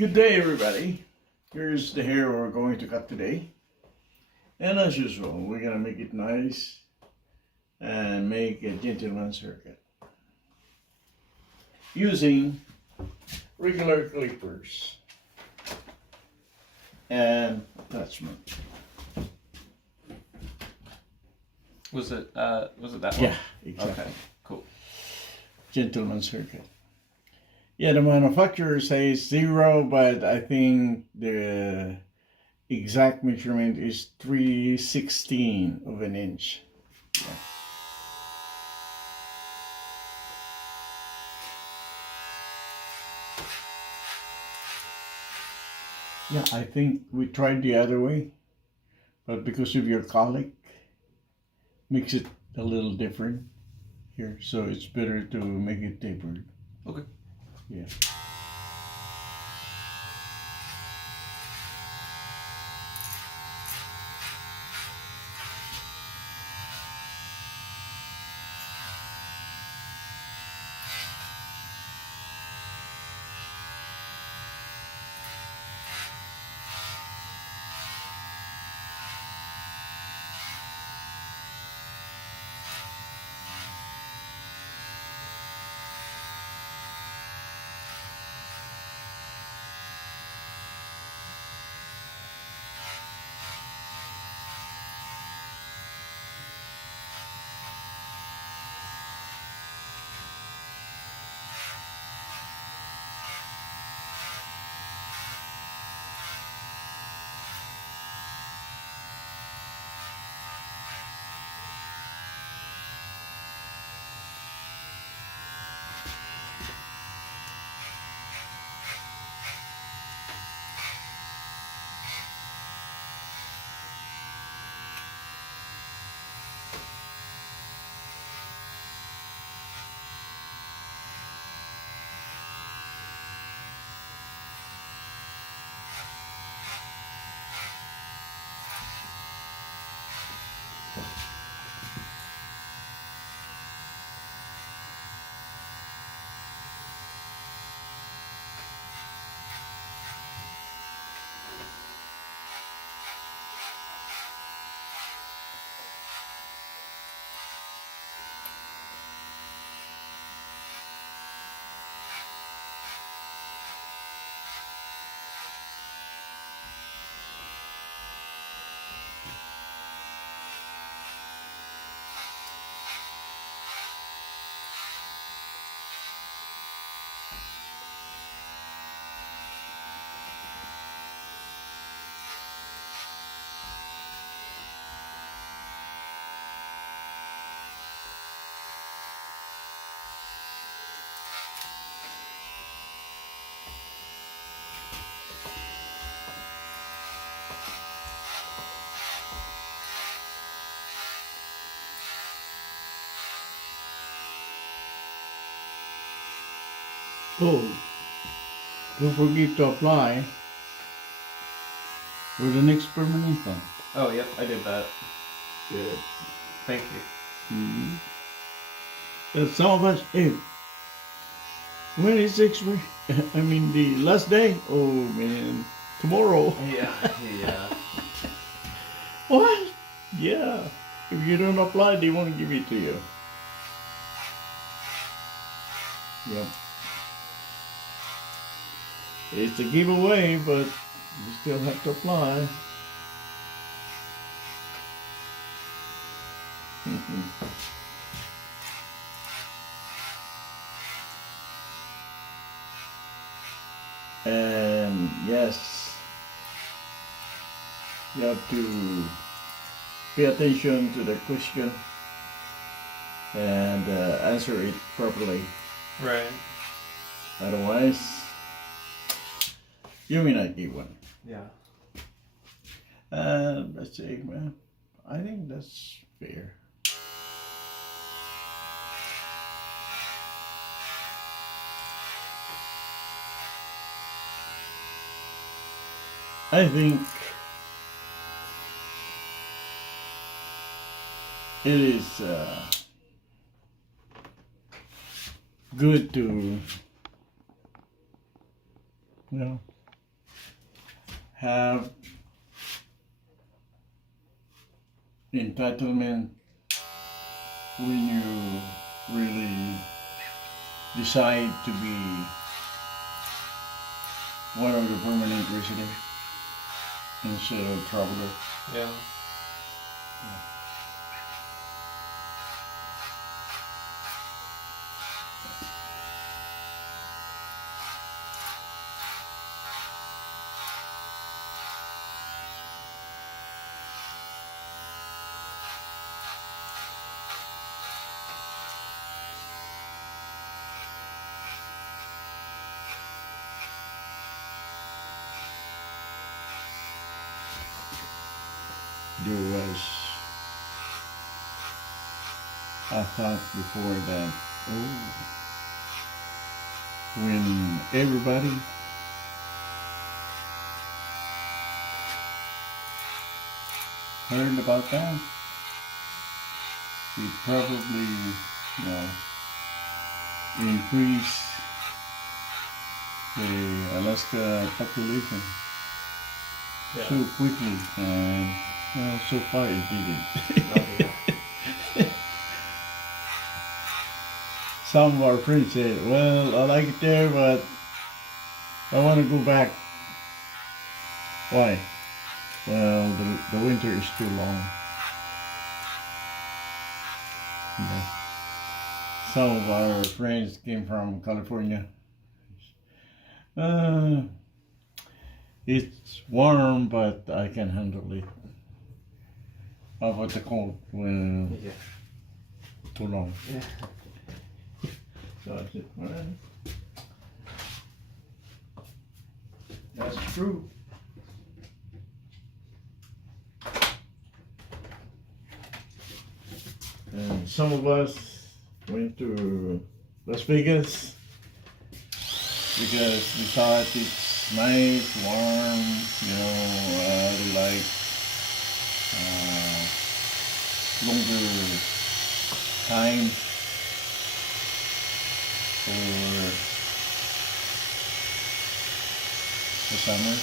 Good day, everybody. Here's the hair we're going to cut today. And as usual, we're going to make it nice and make a gentleman's haircut using regular clippers and attachment. Was it that one? Yeah, exactly. Okay, cool. Gentleman's haircut. Yeah, the manufacturer says 0, but I think the exact measurement is 3/16 of an inch. Yeah, I think we tried the other way, but because of your colic, makes it a little different here, so it's better to make it tapered. Okay. Yeah. Oh, don't forget to apply for the next permanent one. Oh, yep, I did that. Good. Thank you. Mm-hmm. That's some of us. Hey, when is the I mean, the last day? Oh man, tomorrow. Yeah, yeah. What? Yeah. If you don't apply, they won't give it to you. Yep. It's a giveaway, but you still have to apply. And yes, you have to pay attention to the question and answer it properly. Right. Otherwise, you may not get one. Yeah. Let's see, well, I think that's fair. I think it is good to, you know, have entitlement when you really decide to be one of the permanent residents instead of traveler. Yeah. There was, I thought before that, oh, when everybody heard about that, it probably, increased the Alaska population Yeah. so quickly, and so far it didn't. Oh, yeah. Some of our friends said, "Well, I like it there, but I want to go back." Why? Well, the winter is too long. Yeah. Some of our friends came from California. It's warm, but I can handle it. How about the cold? Well, Yeah. too long. Yeah. So I said, well, that's true. And some of us went to Las Vegas because we thought it's nice, warm, we like longer time for the summer.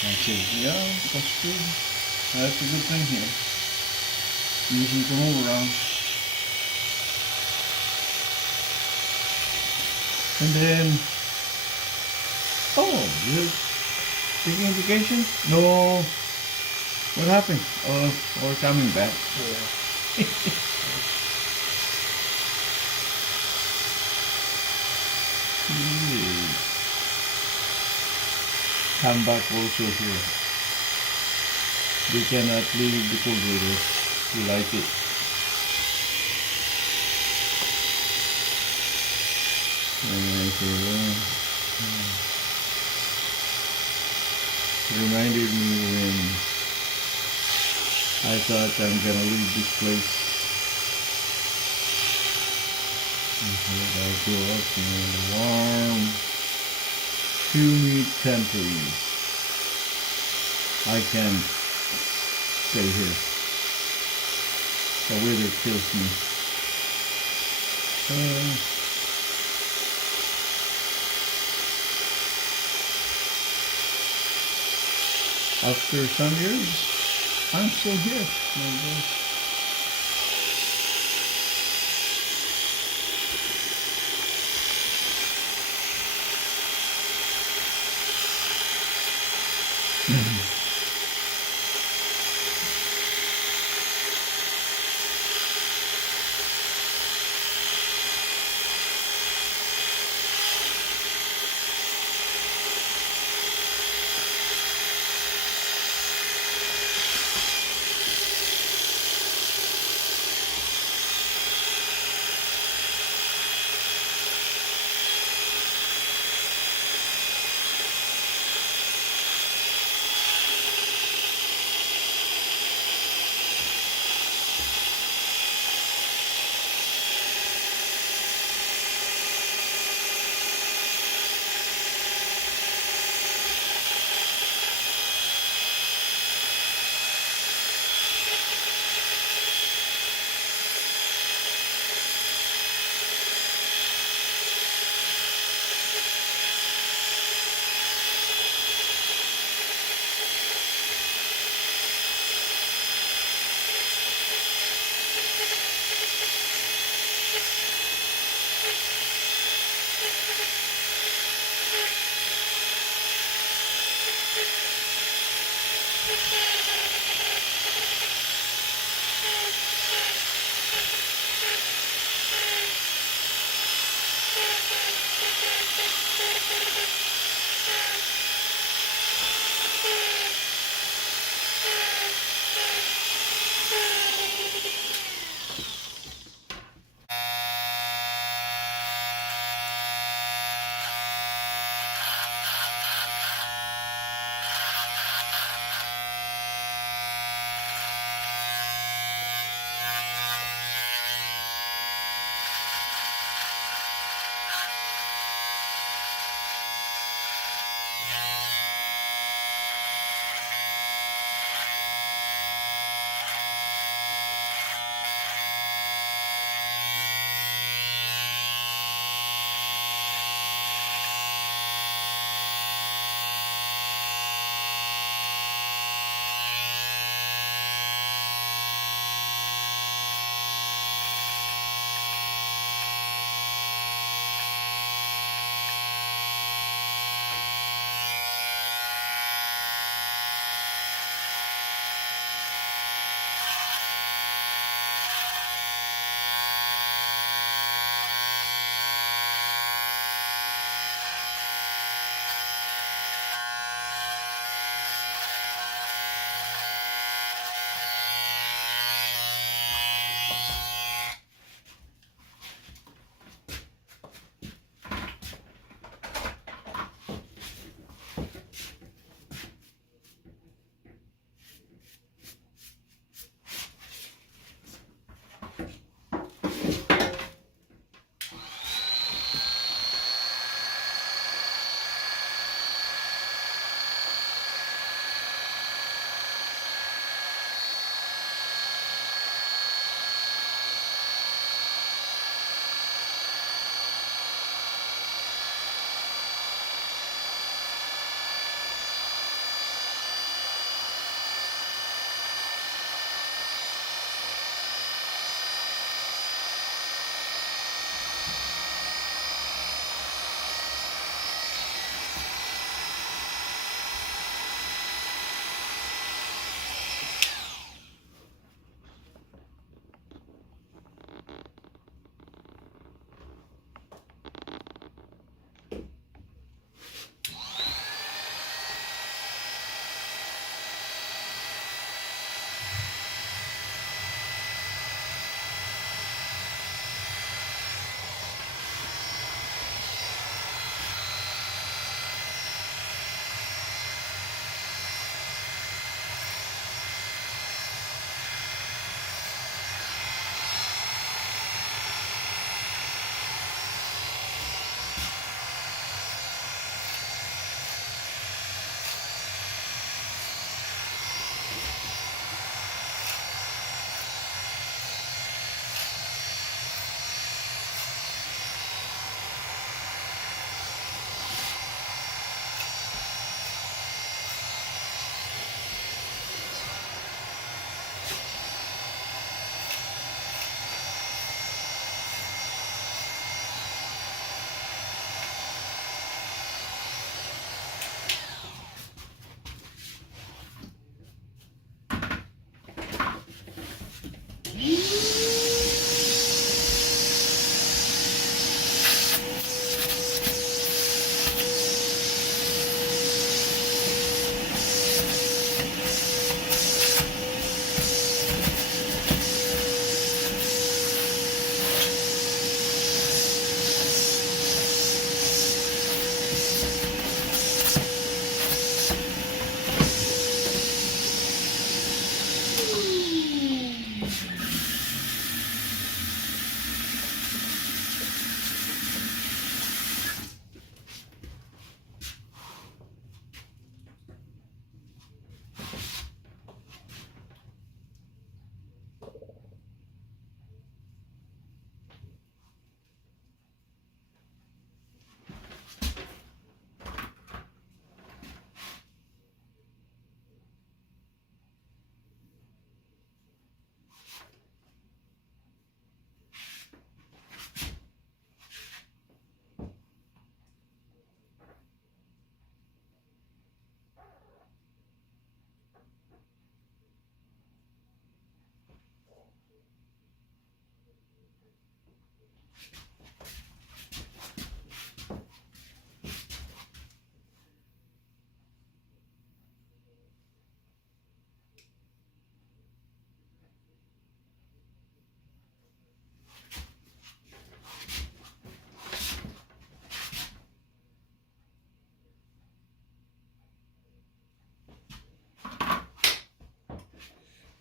I said, yeah, that's good. That's a good thing here. Easy to move around. And then, you're taking vacation? No. What happened? Oh, we're coming back. Yeah. Come back also here. We cannot leave the cold weather. We like it. And I said, reminded me when I thought I'm gonna leave this place. I grew up in a warm, humid country. I can't stay here. The weather kills me. After some years, I'm still here. My gosh.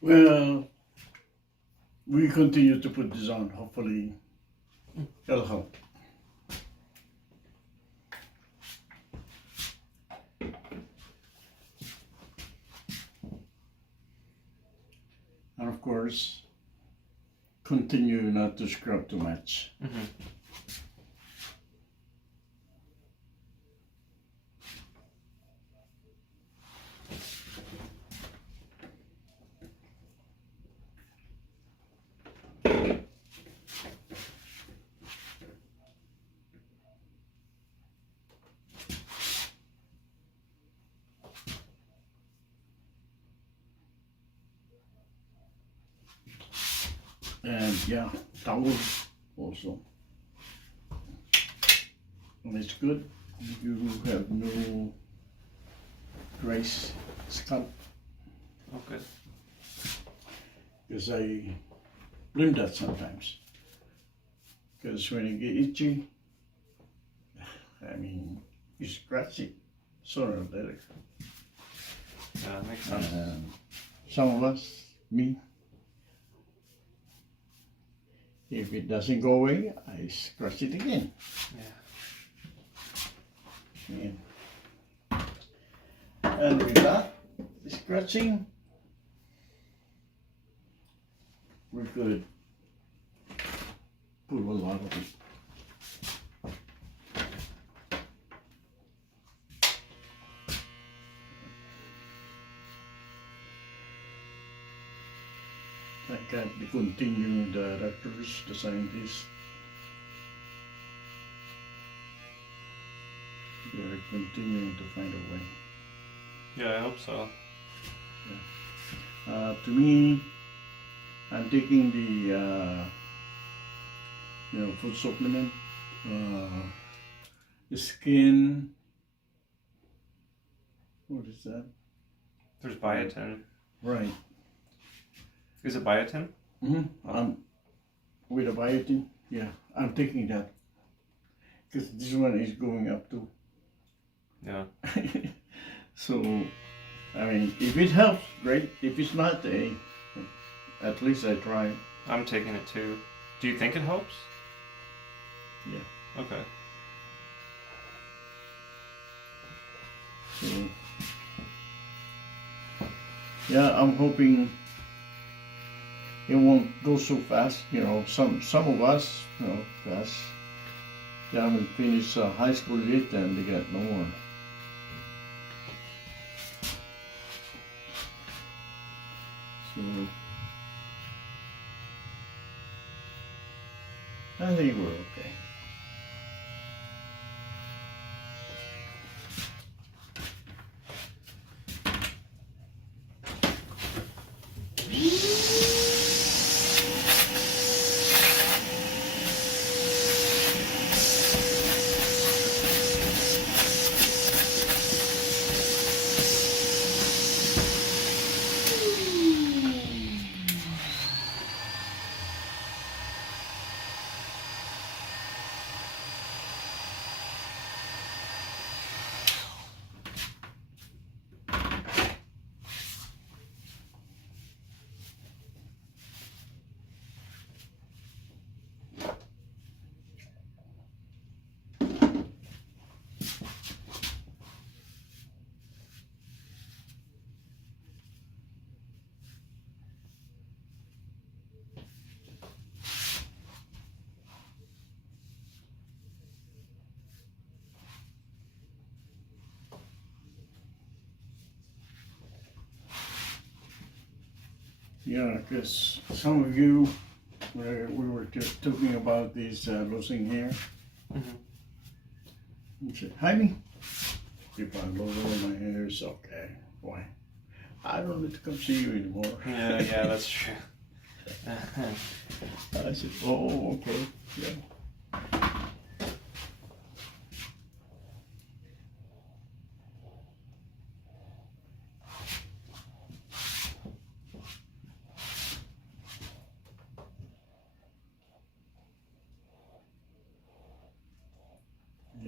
Well, we continue to put this on. Hopefully, it'll help. And of course, continue not to scrub too much. Mm-hmm. And yeah, towel also. And it's good. You have no dry scalp. Oh, good. Because I blame that sometimes. Because when you get itchy, I mean, you scratch it sooner or later. Yeah, that makes sense. Some of us, me, if it doesn't go away, I scratch it again. Yeah. And with that scratching, we could put a lot of it. I can't be continuing the doctors, the scientists. They're continuing to find a way. Yeah, I hope so. To me, I'm taking the food supplement, the skin. What is that? There's biotin. Right. Is it biotin? With a biotin. Yeah, I'm taking that because this one is going up too. Yeah. So, I mean, if it helps, great. If it's not, at least I try. I'm taking it too. Do you think it helps? Yeah. Okay. So, yeah, I'm hoping it won't go so fast. You know, some of us, fast. They haven't finished high school yet, and they got no more. So, I think we're okay. Yeah, because some of you, we were just talking about this losing hair. Mm-hmm. And said, Jaime, if I lose all my hair, it's okay. Why? I don't need to come see you anymore. Yeah, that's true. I said, oh, okay, yeah.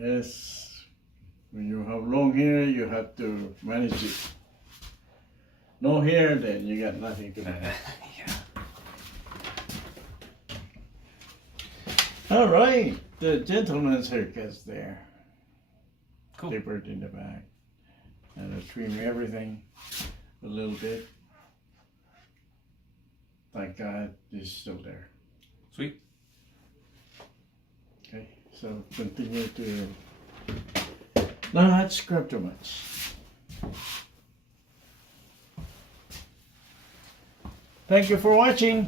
Yes, when you have long hair, you have to manage it. No hair, then you got nothing to do. Yeah. All right, the gentleman's haircut's there. Cool. Tapered in the back. And I trim everything a little bit. Thank God it's still there. Sweet. Okay, so continue to not scrub too much. Thank you for watching.